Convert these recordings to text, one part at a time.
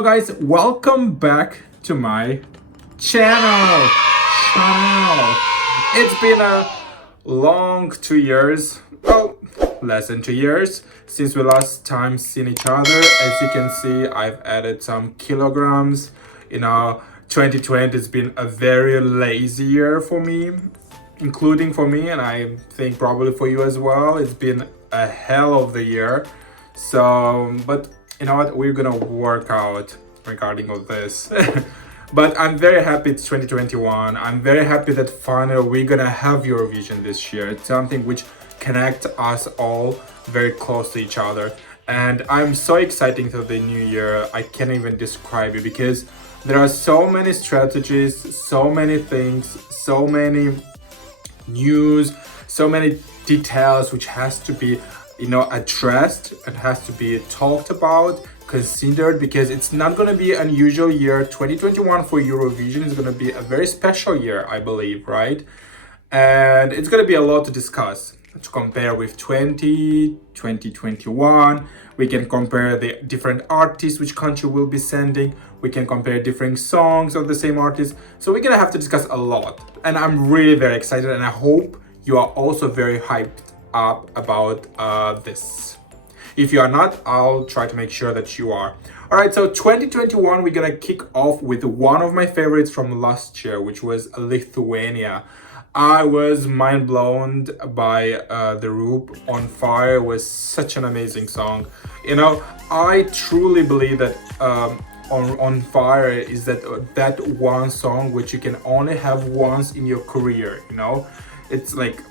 Hello guys, welcome back to my channel. It's been a long 2 years, well, less than 2 years since we last time seen each other. As you can see, I've added some kilograms. 2020 has been a very lazy year for me, including for me, and I think probably for you as well. It's been a hell of the year. So, but you know what? We're gonna work out regarding all this. But I'm very happy it's 2021. I'm very happy that finally we're gonna have Eurovision this year. It's something which connects us all very close to each other. And I'm so excited for the new year. I can't even describe it because there are so many strategies, so many things, so many news, so many details which has to be addressed and has to be talked about, considered, because it's not going to be an usual year. 2021 for Eurovision is going to be a very special year, I believe, right? And it's going to be a lot to discuss, to compare with 2021. We can compare the different artists which country will be sending. We can compare different songs of the same artist. So we're gonna have to discuss a lot, and I'm really very excited, and I hope you are also very hyped up about this. If you are not, I'll try to make sure that you are. All right, so 2021, we're gonna kick off with one of my favorites from last year, which was Lithuania. I was mind blown by the Roop. On Fire was such an amazing song. I truly believe that on Fire is that one song which you can only have once in your career. It's like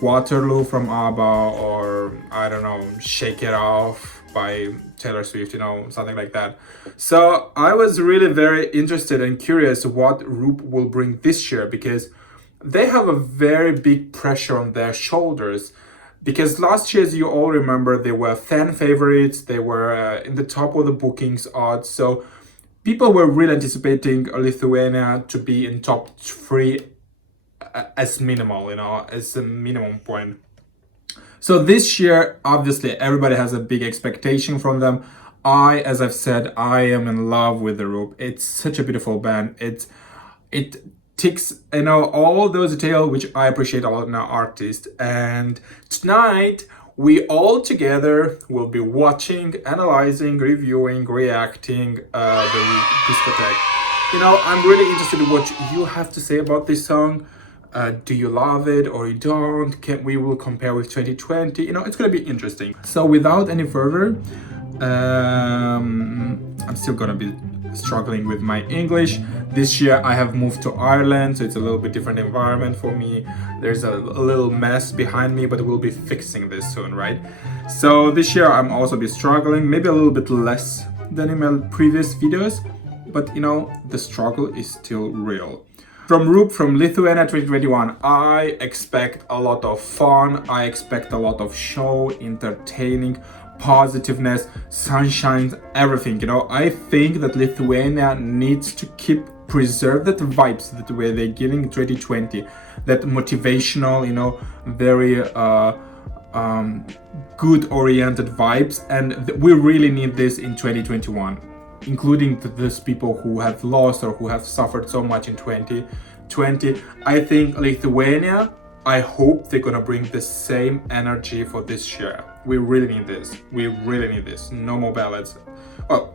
Waterloo from ABBA, or I don't know, Shake It Off by Taylor Swift, something like that. So I was really very interested and curious what Roop will bring this year, because they have a very big pressure on their shoulders. Because last year, as you all remember, they were fan favorites. They were in the top of the bookings odds. So people were really anticipating Lithuania to be in top 3 as minimal, as a minimum point. So this year, obviously, everybody has a big expectation from them. As I've said, I am in love with the Roop. It's such a beautiful band. It ticks, all those details which I appreciate a lot in an artist. And tonight, we all together will be watching, analyzing, reviewing, reacting the Discoteque. I'm really interested in what you have to say about this song. Do you love it or you don't? We will compare with 2020. It's gonna be interesting. So without any further, I'm still gonna be struggling with my English. This year I have moved to Ireland, so it's a little bit different environment for me. There's a little mess behind me, but we'll be fixing this soon, right? So this year I'm also be struggling, maybe a little bit less than in my previous videos, but the struggle is still real. From Roop, from Lithuania 2021, I expect a lot of fun. I expect a lot of show, entertaining, positiveness, sunshine, everything. I think that Lithuania needs to preserve that vibes that way they're giving in 2020, that motivational, very good oriented vibes, and we really need this in 2021. Including those people who have lost or who have suffered so much in 2020. I think Lithuania, I hope they're gonna bring the same energy for this year. We really need this. We really need this. No more ballads. Well,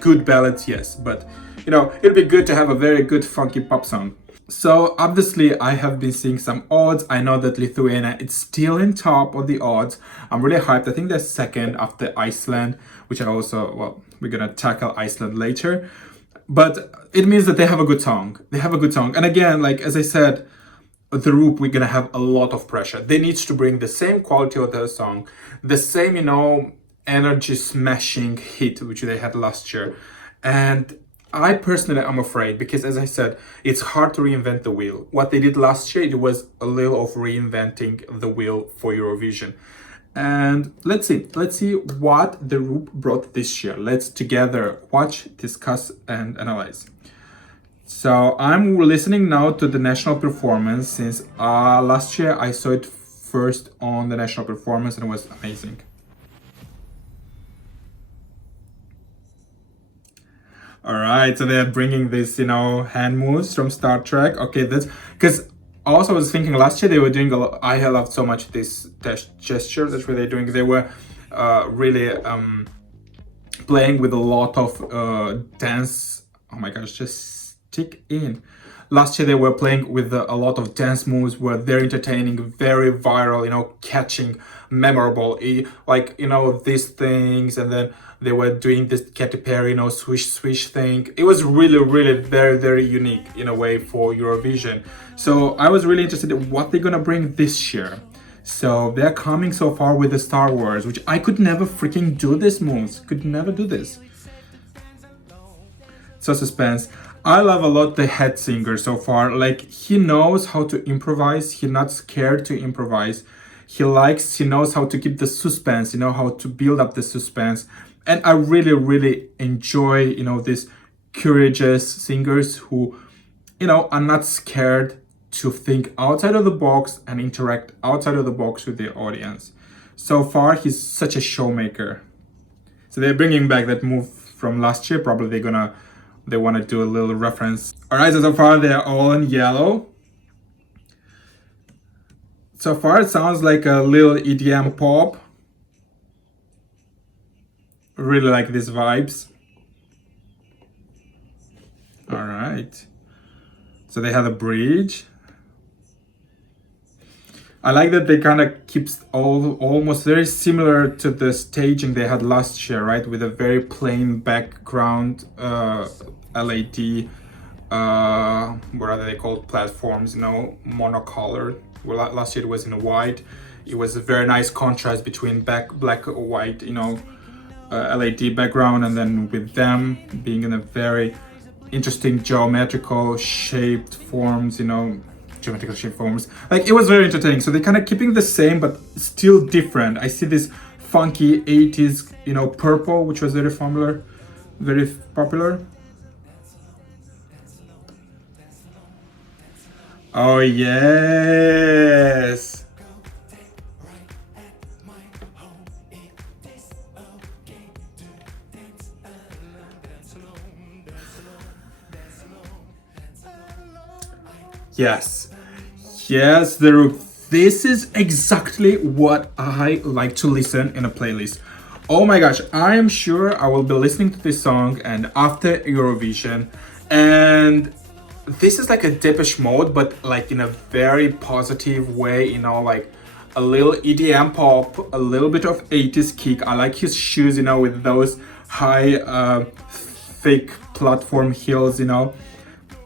good ballads, yes, but it'll be good to have a very good funky pop song. So obviously I have been seeing some odds. I know that Lithuania is still in top of the odds. I'm really hyped. I think they're second after Iceland, which I also, we're gonna tackle Iceland later. But it means that they have a good song. They have a good song. And again, like as I said, the Roop, we're gonna have a lot of pressure. They need to bring the same quality of their song, the same, energy smashing hit which they had last year. And I personally am afraid, because as I said, it's hard to reinvent the wheel. What they did last year, it was a little of reinventing the wheel for Eurovision. And let's see what the Roop brought this year. Let's together watch, discuss, and analyze. So I'm listening now to the national performance, since last year I saw it first on the national performance and it was amazing. All right, so they're bringing this, hand moves from Star Trek. Okay, that's because also I was thinking last year they were doing a lot. I loved so much this gesture. That's what they're doing. They were really playing with a lot of dance. Oh my gosh, just stick in. Last year they were playing with a lot of dance moves, were very entertaining, very viral, catching, memorable, like these things, and then they were doing this Katy Perry, swish swish thing. It was really, really very, very unique in a way for Eurovision. So I was really interested in what they're gonna bring this year. So they're coming so far with the Star Wars, which I could never freaking do this moves. Could never do this. So suspense. I love a lot the head singer so far. Like, he knows how to improvise. He's not scared to improvise. He knows how to keep the suspense, how to build up the suspense. And I really, really enjoy, these courageous singers who, are not scared to think outside of the box and interact outside of the box with the audience. So far, he's such a showmaker. So they're bringing back that move from last year. Probably they want to do a little reference. All right, so far they're all in yellow. So far it sounds like a little EDM pop. Really like these vibes. All right. So they have a bridge. I like that they kind of keeps almost very similar to the staging they had last year, right? With a very plain background, LED, what are they called? Platforms, monocolored. Well, last year it was in white. It was a very nice contrast between black or white, LED background, and then with them being in a very interesting geometrical shaped forms, geometrical shape forms. Like, it was very entertaining. So they're kind of keeping the same but still different. I see this funky 80s, purple, which was very popular. Oh yes. Yes, the Roop. This is exactly what I like to listen in a playlist. Oh my gosh, I am sure I will be listening to this song and after Eurovision, and this is like a Depeche Mode, but like in a very positive way, like a little EDM pop, a little bit of 80s kick. I like his shoes, with those high, thick platform heels,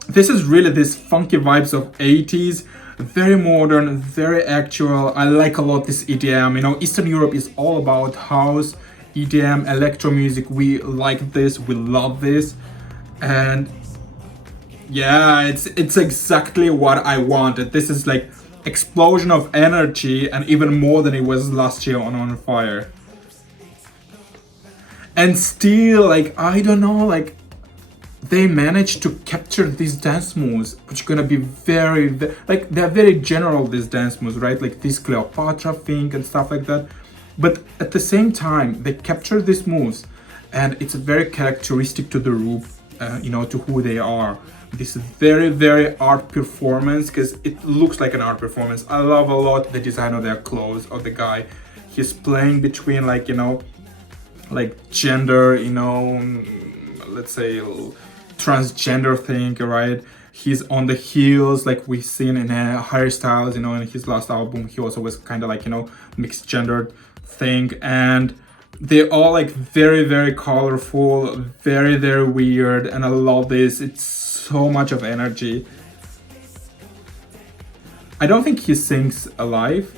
This is really this funky vibes of 80s, very modern, very actual. I like a lot this EDM. Eastern Europe is all about house, EDM, electro music. We like this, we love this, and yeah, it's exactly what I wanted. This is like explosion of energy, and even more than it was last year on Fire. And still, like, I don't know, like, they managed to capture these dance moves, which are gonna be like, they're very general, these dance moves, right? Like this Cleopatra thing and stuff like that. But at the same time, they capture these moves, and it's very characteristic to the Roop, to who they are. This very, very art performance, because it looks like an art performance. I love a lot the design of their clothes, of the guy. He's playing between, like, like gender, let's say transgender thing, right? He's on the heels, like we've seen in hairstyles, in his last album. He also was kind of like, mixed gendered thing. And they're all like very, very colorful, very, very weird. And I love this. It's so much of energy. I don't think he sings live,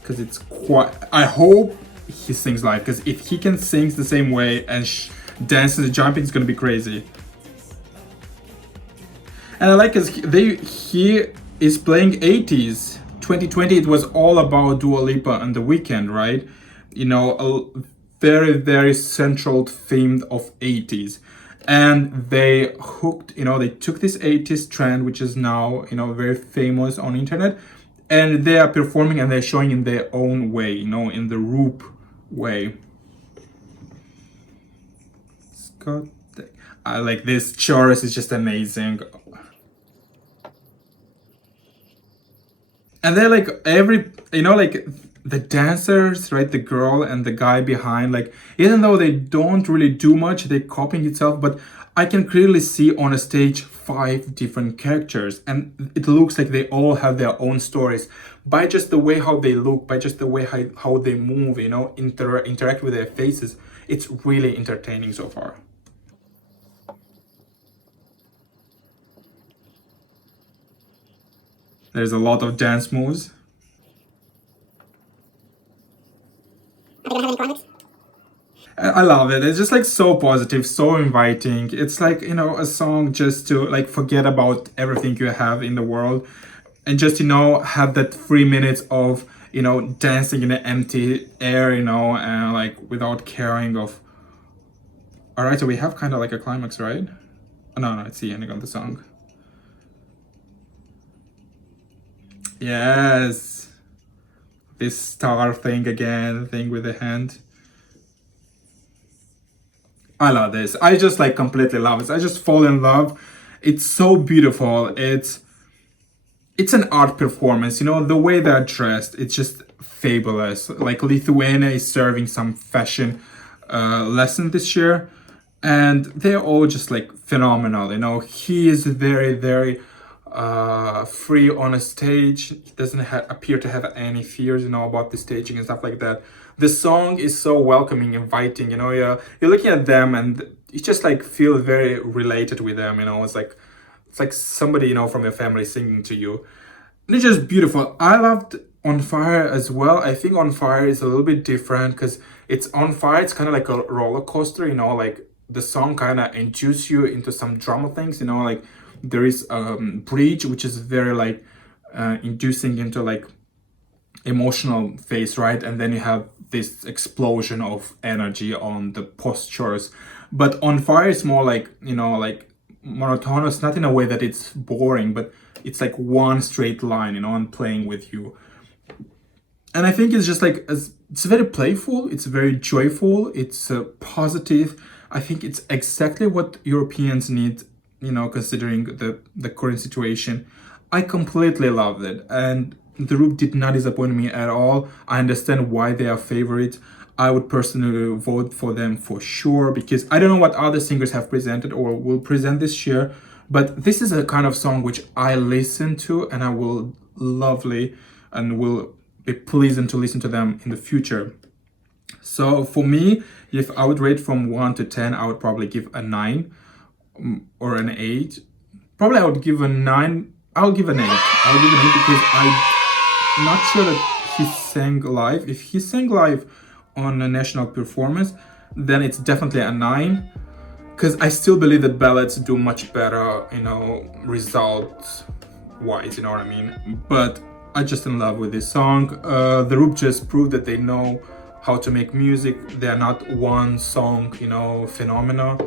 because it's quite, I hope he sings live, because if he can sing the same way and dances and jumping, it's gonna be crazy. And I like he is playing 80s. 2020, it was all about Dua Lipa and The Weeknd, right? A very, very central theme of 80s. And they hooked, they took this 80s trend, which is now, very famous on internet, and they are performing and they're showing in their own way, in the Roop way. Discoteque. Like this chorus is just amazing. And they're like like the dancers, right? The girl and the guy behind, like even though they don't really do much, they're copying itself, but I can clearly see on a stage 5 different characters, and it looks like they all have their own stories by just the way how they look, by just the way how they move, interact with their faces. It's really entertaining so far. There's a lot of dance moves. I love it. It's just like so positive, so inviting. It's like, a song just to like forget about everything you have in the world and just, have that 3 minutes of, dancing in the empty air, and like without caring of. All right, so we have kind of like a climax, right? Oh, no, it's the ending of the song. Yes. This star thing again, thing with the hand. I love this. I just like completely love it. I just fall in love. It's so beautiful. It's an art performance. The way they're dressed, it's just fabulous. Like Lithuania is serving some fashion lesson this year, and they're all just like phenomenal. He is very, very free on a stage. He doesn't appear to have any fears, about the staging and stuff like that. The song is so welcoming, inviting. You're looking at them and you just like feel very related with them. It's like somebody from your family singing to you. And it's just beautiful. I loved On Fire as well. I think On Fire is a little bit different because it's On Fire. It's kind of like a roller coaster. Like the song kind of induces you into some drama things. Like there is a bridge which is very like inducing into like emotional phase, right? And then you have this explosion of energy on the postures. But On Fire is more like, like monotonous, not in a way that it's boring, but it's like one straight line, and playing with you. And I think it's just like, it's very playful, it's very joyful, it's positive. I think it's exactly what Europeans need, considering the current situation. I completely loved it. And the Roop did not disappoint me at all. I understand why they are favorites. I would personally vote for them for sure, because I don't know what other singers have presented or will present this year, but this is a kind of song which I listen to and I will lovely and will be pleasant to listen to them in the future. So for me, if I would rate from 1 to 10, I would probably give a 9 or an 8. Probably I would give a 9. I'll give an 8. I'll give an 8 because I'm not sure that he sang live. If he sang live on a national performance, then it's definitely a 9. Because I still believe that ballads do much better, results wise, you know what I mean? But I just in love with this song. The Roop just proved that they know how to make music. They're not one song, phenomena.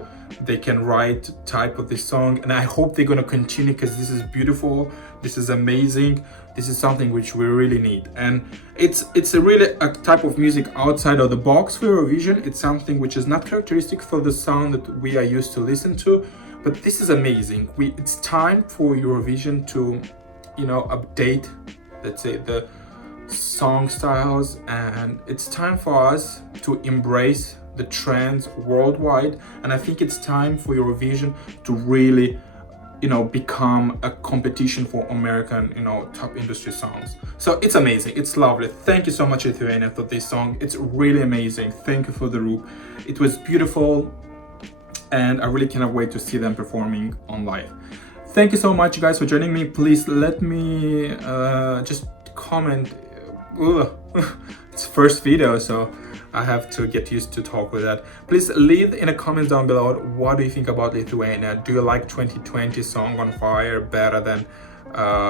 They can write type of this song, and I hope they're gonna continue because this is beautiful. This is amazing. This is something which we really need, and it's a really a type of music outside of the box for Eurovision. It's something which is not characteristic for the sound that we are used to listen to, but this is amazing. It's time for Eurovision to, update, let's say, the song styles, and it's time for us to embrace the trends worldwide. And I think it's time for Eurovision to really, become a competition for American, top industry songs. So it's amazing. It's lovely. Thank you so much, Lithuania, for this song. It's really amazing. Thank you for the Roop. It was beautiful, and I really cannot wait to see them performing on live. Thank you so much, you guys, for joining me. Please let me just comment. It's first video, so I have to get used to talk with that. Please leave in the comments down below, what do you think about Lithuania? Do you like 2020 Song on Fire better than,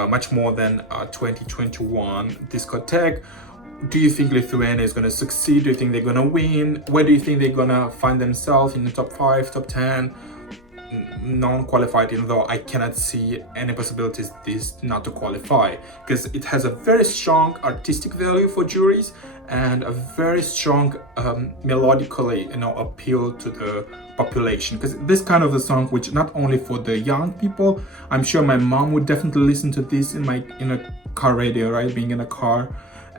much more than 2021 Discoteque? Do you think Lithuania is going to succeed? Do you think they're going to win? Where do you think they're going to find themselves in the top 5, top 10? non-qualified, even though I cannot see any possibilities this not to qualify, because it has a very strong artistic value for juries and a very strong melodically, appeal to the population. Because this kind of a song, which not only for the young people, I'm sure my mom would definitely listen to this in a car radio, right, being in a car,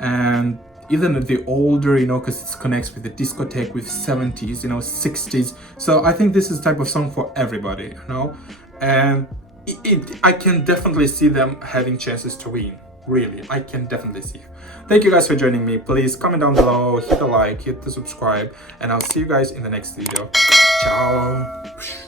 and even the older, because it connects with the discotheque, with 70s, 60s. So I think this is the type of song for everybody, and I can definitely see them having chances to win. Really, I can definitely see. Thank you guys for joining me. Please comment down below, hit the like, hit the subscribe, and I'll see you guys in the next video. Ciao.